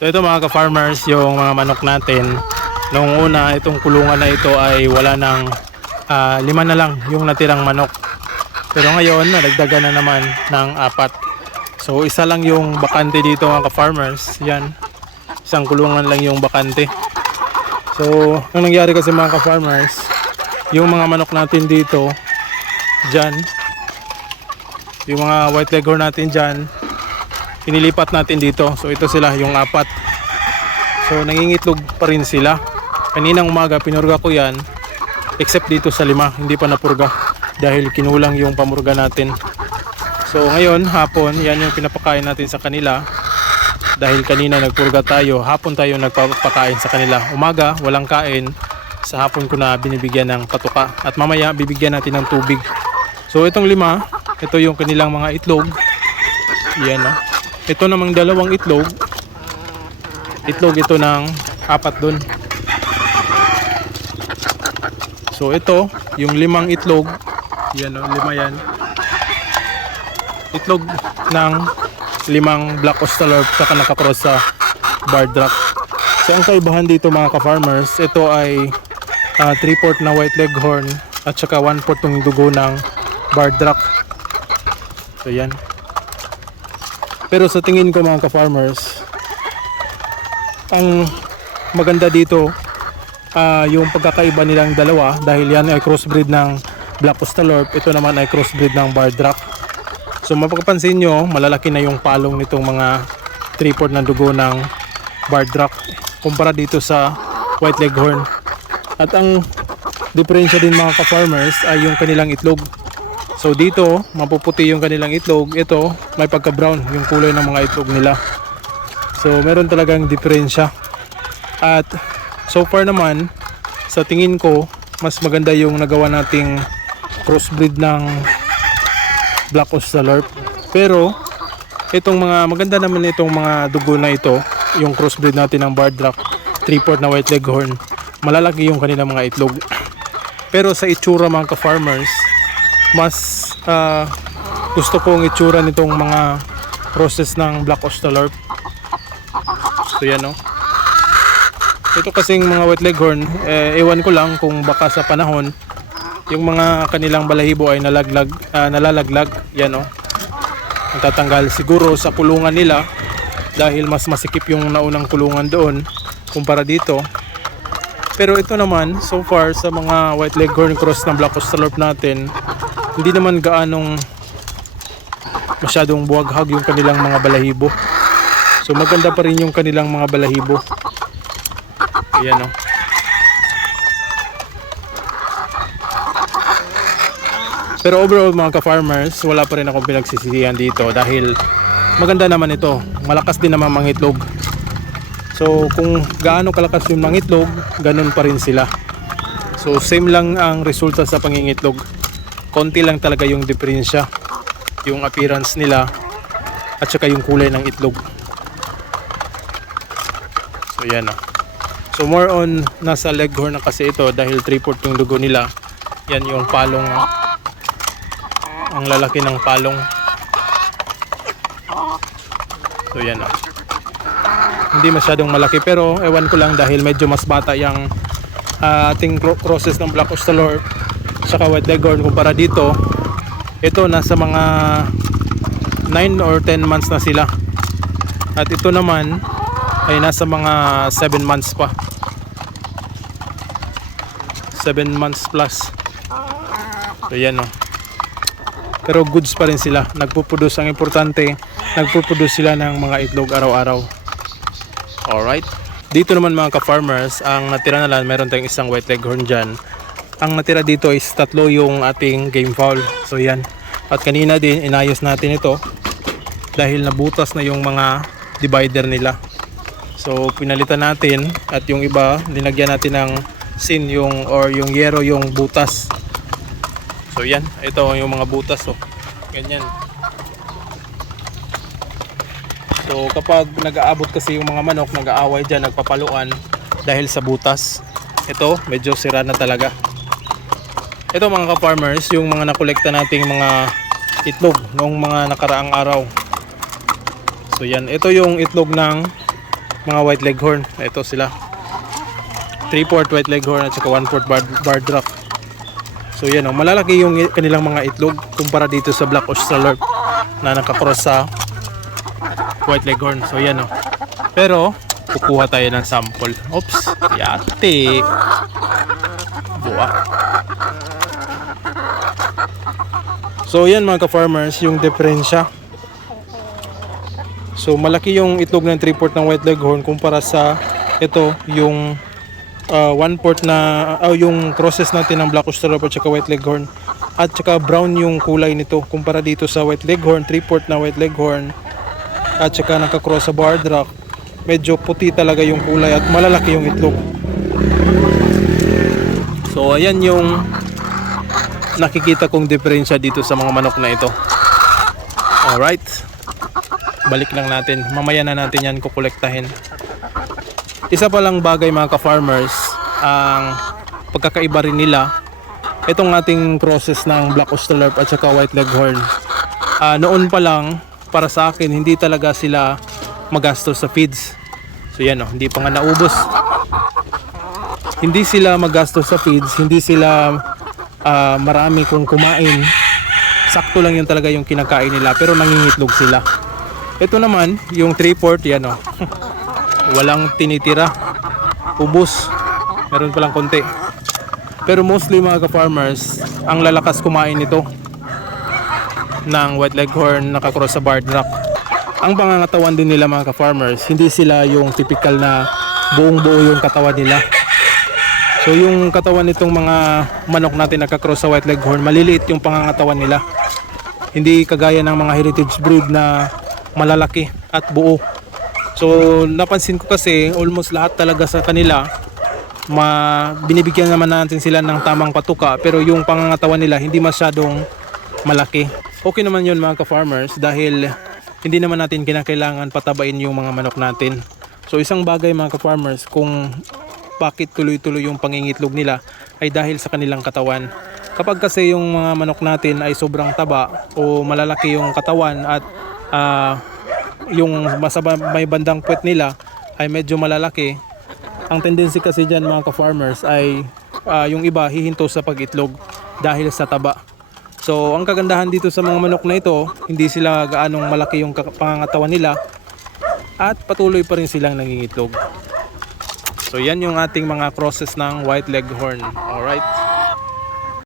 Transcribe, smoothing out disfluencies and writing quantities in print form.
So ito mga ka-farmers, yung mga manok natin. Noong una, itong kulungan na ito ay wala ng 5 na lang yung natirang manok. Pero ngayon, nadagdagan na naman ng 4. So isa lang yung bakante dito mga ka-farmers. Yan, isang kulungan lang yung bakante. So ang nangyari kasi mga ka-farmers, yung mga manok natin dito, dyan, yung mga white leghorn natin dyan, pinilipat natin dito. So ito sila yung 4. So nangingitlog pa rin sila. Kaninang umaga pinurga ko yan, except dito sa 5 hindi pa napurga dahil kinulang yung pamurga natin. So ngayon hapon, yan yung pinapakain natin sa kanila. Dahil kanina nagpurga tayo, hapon tayo nagpapakain sa kanila. Umaga walang kain, sa hapon ko na binibigyan ng patuka at mamaya bibigyan natin ng tubig. So itong 5, ito yung kanilang mga itlog. Yan o. Ito namang 2 itlog. Itlog ito ng 4 dun. So ito, yung 5 itlog. Yan o, 5 yan. Itlog ng 5 black australorp saka nakakross sa Barred-Rock. So ang kaibahan dito mga ka-farmers, ito ay 3/4 na white leghorn at saka 1/4 ng dugo ng Barred-Rock. So yan. Pero sa tingin ko mga ka-farmers, ang maganda dito yung pagkakaiba nilang dalawa, dahil yan ay crossbreed ng black australorp, ito naman ay crossbreed ng Barred-Rock. So mapagpansin nyo, malalaki na yung palong nitong mga 3/4 na dugo ng Barred-Rock kumpara dito sa white leghorn. At ang diferensya din mga ka-farmers ay yung kanilang itlog. So dito, mapuputi yung kanilang itlog. Ito, may pagka-brown yung kulay ng mga itlog nila. So meron talagang diferensya. At so far naman, sa tingin ko, mas maganda yung nagawa nating crossbreed ng black australorp. Pero itong mga maganda naman itong mga dugo na ito, yung crossbreed natin ng Barred-Rock, 3/4 na white leghorn, malalaki yung kanilang mga itlog. Pero sa itsura mga ka-farmers, mas gusto kong itsura nitong mga process ng black australorp. So yan o. Ito kasing mga white leghorn, ewan ko lang kung baka sa panahon yung mga kanilang balahibo ay nalalaglag. Yan o. Natatanggal siguro sa kulungan nila dahil mas masikip yung naunang kulungan doon kumpara dito. Pero ito naman, so far sa mga white leghorn cross ng black australorp natin, hindi naman gaanong masyadong buwaghag yung kanilang mga balahibo. So maganda pa rin yung kanilang mga balahibo. Ayan o. Pero overall mga ka-farmers, wala pa rin akong pinagsisisihan dito dahil maganda naman ito. Malakas din naman mangitlog. So kung gaano kalakas yung mangitlog, ganun pa rin sila. So same lang ang resulta sa pangingitlog. Konti lang talaga yung diferensya, yung appearance nila at saka yung kulay ng itlog. So yan o. So more on nasa leghorn na kasi ito dahil 3/4 yung dugo nila. Yan yung palong, ang lalaki ng palong. So yan o. Hindi masyadong malaki pero ewan ko lang dahil medyo mas bata yung ating process ng black australorp saka white leghorn kumpara dito. Ito nasa mga 9 or 10 months na sila. At ito naman ay nasa mga 7 months pa. 7 months plus. So yan o. Pero goods pa rin sila. Nagpuproduce, ang importante, nagpuproduce sila ng mga itlog araw-araw. Alright. Dito naman mga ka-farmers, ang natira na lang, meron tayong isang white leghorn dyan. Ang natira dito is 3 yung ating game fowl. So yan. At kanina din, inayos natin ito dahil nabutas na yung mga divider nila. So pinalitan natin at yung iba, linagyan natin ng sin yung yero yung butas. So yan, ito yung mga butas oh. Ganyan. So kapag nag-aabot kasi yung mga manok, nag-aaway dyan, nagpapaluan dahil sa butas. Ito, medyo sira na talaga. Ito mga ka-farmers, yung mga nakolekta nating mga itlog noong mga nakaraang araw. So yan, ito yung itlog ng mga white leghorn. Ito sila. 3/4 white leghorn at saka 1/4 Barred Rock. So yan, malalaki yung kanilang mga itlog kumpara dito sa Black Australorp na nakakross sa white leghorn. So yan, pero kukuha tayo ng sample. Oops, yate. Buwak. So yan mga ka-farmers, yung diferensya. So malaki yung itlog ng 3/4 ng white leghorn kumpara sa ito yung 1/4 na yung crosses natin ng Black Australorp at saka white leghorn, at saka brown yung kulay nito kumpara dito sa white leghorn, 3/4 na white leghorn at saka nakakross sa Barred Rock. Medyo puti talaga yung kulay at malalaki yung itlog. So ayan yung nakikita kong diferensya dito sa mga manok na ito. Alright, balik lang natin, mamaya na natin yan kukolektahin. Isa pa lang bagay mga ka-farmers, ang pagkakaiba rin nila, itong ating process ng Black Australorp at saka white leghorn. Noon pa lang, para sa akin, hindi talaga sila magastos sa feeds. So yan, hindi pa nga naubos. Hindi sila magastos sa feeds, hindi sila marami kung kumain. Sakto lang yun talaga yung kinakain nila, pero nangingitlog sila. Ito naman, yung 3/4, yan walang tinitira, ubos, meron palang konti. Pero mostly mga ka-farmers, ang lalakas kumain nito ng white leghorn nakakross sa Barred Rock. Ang pangangatawan din nila mga ka-farmers, hindi sila yung typical na buong buo yung katawan nila. So yung katawan nitong mga manok natin nakakross sa white leghorn, maliliit yung pangangatawan nila, hindi kagaya ng mga heritage breed na malalaki at buo. So napansin ko kasi almost lahat talaga sa kanila binibigyan naman natin sila ng tamang patuka, pero yung pangangatawan nila hindi masyadong malaki. Okay naman yun mga ka-farmers, dahil hindi naman natin kinakailangan patabain yung mga manok natin. So isang bagay mga ka-farmers kung bakit tuloy-tuloy yung pangingitlog nila ay dahil sa kanilang katawan. Kapag kasi yung mga manok natin ay sobrang taba o malalaki yung katawan at yung may bandang puwet nila ay medyo malalaki, ang tendency kasi dyan mga ka-farmers ay yung iba hihinto sa pag-itlog dahil sa taba. So ang kagandahan dito sa mga manok na ito, hindi sila gaanong malaki yung pangangatawan nila at patuloy pa rin silang nangingitlog. So yan yung ating mga crosses ng white leghorn. Alright.